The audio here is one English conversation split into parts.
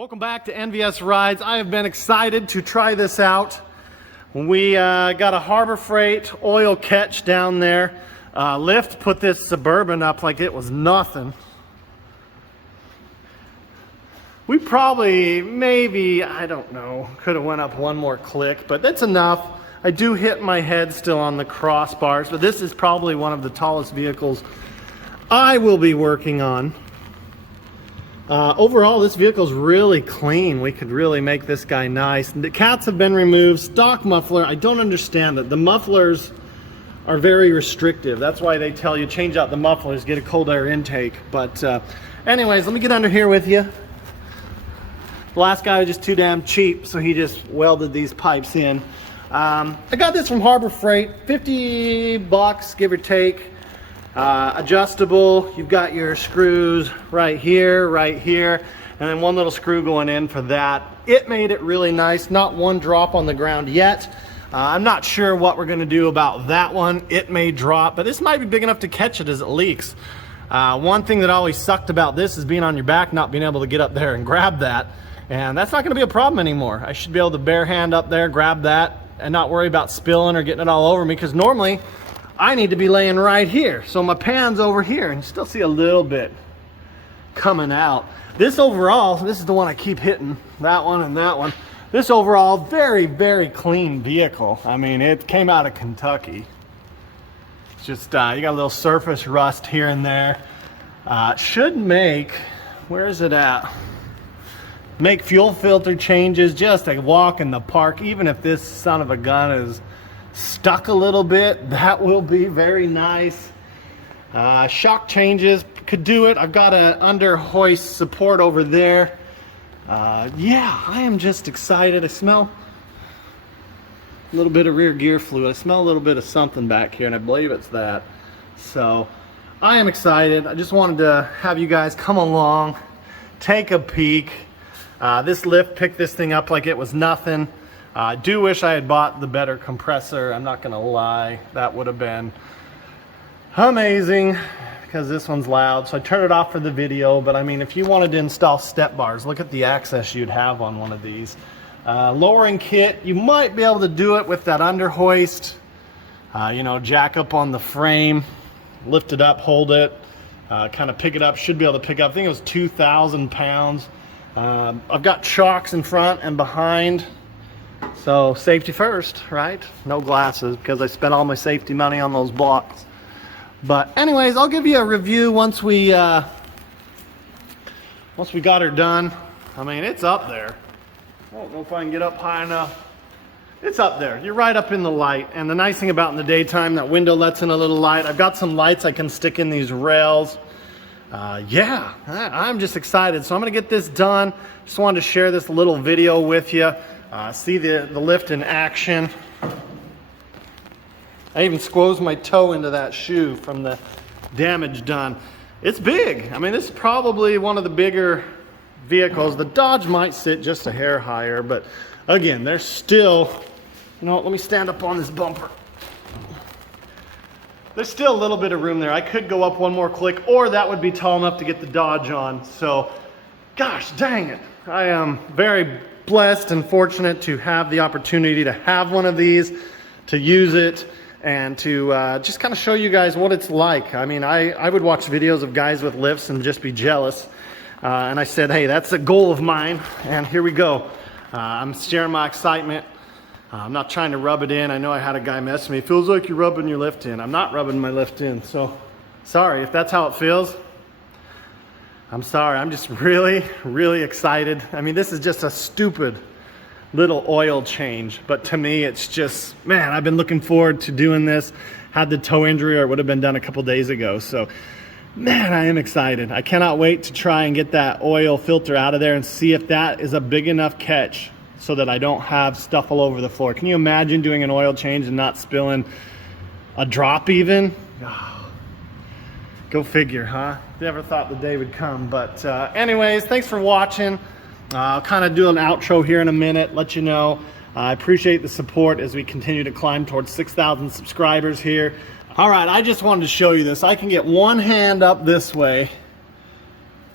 Welcome back to NVS Rides. I have been excited to try this out. We got a Harbor Freight oil catch down there. Lyft put this Suburban up like it was nothing. We probably, maybe, I don't know, could have went up one more click, but that's enough. I do hit my head still on the crossbars, but this is probably one of the tallest vehicles I will be working on. Overall, this vehicle is really clean. We could really make this guy nice. The cats have been removed. Stock muffler, I don't understand it. The mufflers are very restrictive. That's why they tell you change out the mufflers, get a cold air intake. But anyways, let me get under here with you. The last guy was just too damn cheap, so he just welded these pipes in. I got this from Harbor Freight, 50 bucks, give or take. Adjustable. You've got your screws right here, and then one little screw going in for that. It made it really nice. Not one drop on the ground yet. I'm not sure what we're going to do about that one. It may drop, but this might be big enough to catch it as it leaks. One thing that always sucked about this is being on your back, not being able to get up there and grab that. And that's not going to be a problem anymore. I should be able to bare hand up there, grab that, and not worry about spilling or getting it all over me, because normally I need to be laying right here. So my pan's over here, and you still see a little bit coming out. This overall, this is the one I keep hitting, that one and that one. This overall, very, very clean vehicle. I mean, it came out of Kentucky. It's just, you got a little surface rust here and there. Should make, where is it at? Make fuel filter changes, just a walk in the park. Even if this son of a gun is stuck a little bit, that will be very nice. Shock changes, could do it. I've got an under hoist support over there. Yeah, I am just excited. I smell a little bit of rear gear fluid. I smell a little bit of something back here, and I believe it's that. So I am excited. I just wanted to have you guys come along, take a peek. This Lyft picked this thing up like it was nothing. I do wish I had bought the better compressor. I'm not gonna lie, that would have been amazing, because this one's loud. So I turned it off for the video, but I mean, if you wanted to install step bars, look at the access you'd have on one of these. Lowering kit, you might be able to do it with that under hoist. You know, jack up on the frame, lift it up, hold it, kind of pick it up, should be able to pick up. I think it was 2,000 pounds. I've got shocks in front and behind. So safety first, right? No glasses, because I spent all my safety money on those blocks. But anyways, I'll give you a review once we got her done. I mean, it's up there. I don't know if I can get up high enough. It's up there. You're right up in the light. And the nice thing about in the daytime, that window lets in a little light. I've got some lights I can stick in these rails. Yeah, I'm just excited. So I'm gonna get this done. Just wanted to share this little video with you. See the Lyft in action. I even squoze my toe into that shoe from the damage done. It's big. I mean, this is probably one of the bigger vehicles. The Dodge might sit just a hair higher, but again, there's still, you know, let me stand up on this bumper. There's still a little bit of room there. I could go up one more click, or that would be tall enough to get the Dodge on. So, gosh dang it. I am very blessed and fortunate to have the opportunity to have one of these, to use it, and to just kind of show you guys what it's like. I mean, I would watch videos of guys with Lyfts and just be jealous. And I said, hey, that's a goal of mine, and here we go. I'm sharing my excitement. I'm not trying to rub it in. I know I had a guy message me. It feels like you're rubbing your Lyft in. I'm not rubbing my Lyft in. So sorry if that's how it feels. I'm sorry. I'm just really, really excited. I mean, this is just a stupid little oil change. But to me, it's just, man, I've been looking forward to doing this. Had the toe injury, or it would have been done a couple days ago. So, man, I am excited. I cannot wait to try and get that oil filter out of there and see if that is a big enough catch so that I don't have stuff all over the floor. Can you imagine doing an oil change and not spilling a drop even? Oh, go figure, huh? Never thought the day would come. But anyways, thanks for watching. I'll kind of do an outro here in a minute, let you know. I appreciate the support as we continue to climb towards 6,000 subscribers here. All right, I just wanted to show you this. I can get one hand up this way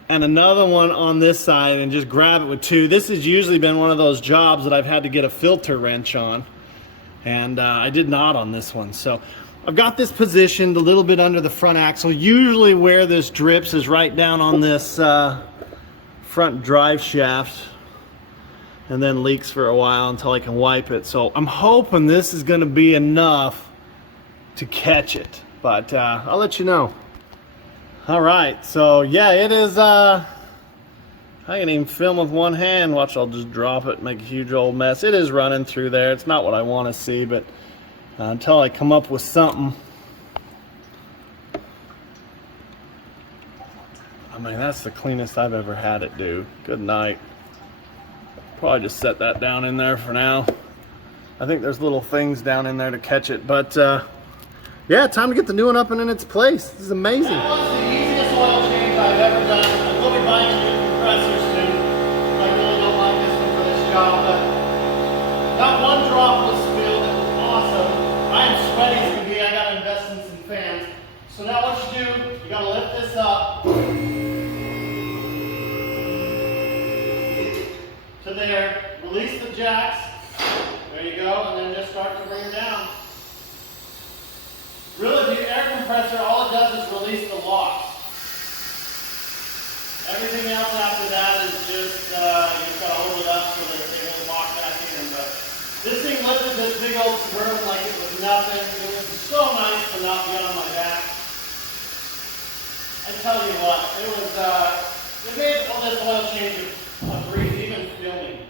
and another one on this side and just grab it with two. This has usually been one of those jobs that I've had to get a filter wrench on, and I did not on this one. So I've got this positioned a little bit under the front axle. Usually where this drips is right down on this front drive shaft, and then leaks for a while until I can wipe it. So I'm hoping this is going to be enough to catch it, but I'll let you know. All right, so yeah, it is, I can even film with one hand. Watch, I'll just drop it, make a huge old mess. It is running through there. It's not what I want to see, but until I come up with something. I mean, that's the cleanest I've ever had it do. Good night. Probably just set that down in there for now. I think there's little things down in there to catch it, but yeah, time to get the new one up and in its place. This is amazing. That was the easiest oil change I've ever done. I will be buying a new compressor soon. I really don't like this one for this job, but not one drop was spilled. It was awesome. I am sweaty as can be. I gotta invest in some fans. So now what you do, you gotta lift this up to there, release the jacks. There you go, and then just start to bring it down. Really, the air compressor, all it does is release the locks. Everything else after that is just, you just gotta hold it up so that they won't lock back in. But this thing lifted this big old Suburban like it was nothing. It was so nice to not be on my back. I tell you what, it was, it made all this oil change a breeze, even filming.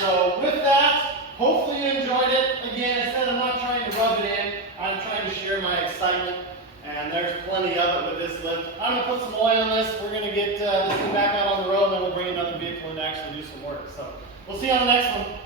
So with that, hopefully you enjoyed it. Again, I said I'm not trying to rub it in. I'm trying to share my excitement, and there's plenty of it with this lift. I'm going to put some oil in this. We're going to get this thing back out on the road, and then we'll bring another vehicle in to actually do some work. So we'll see you on the next one.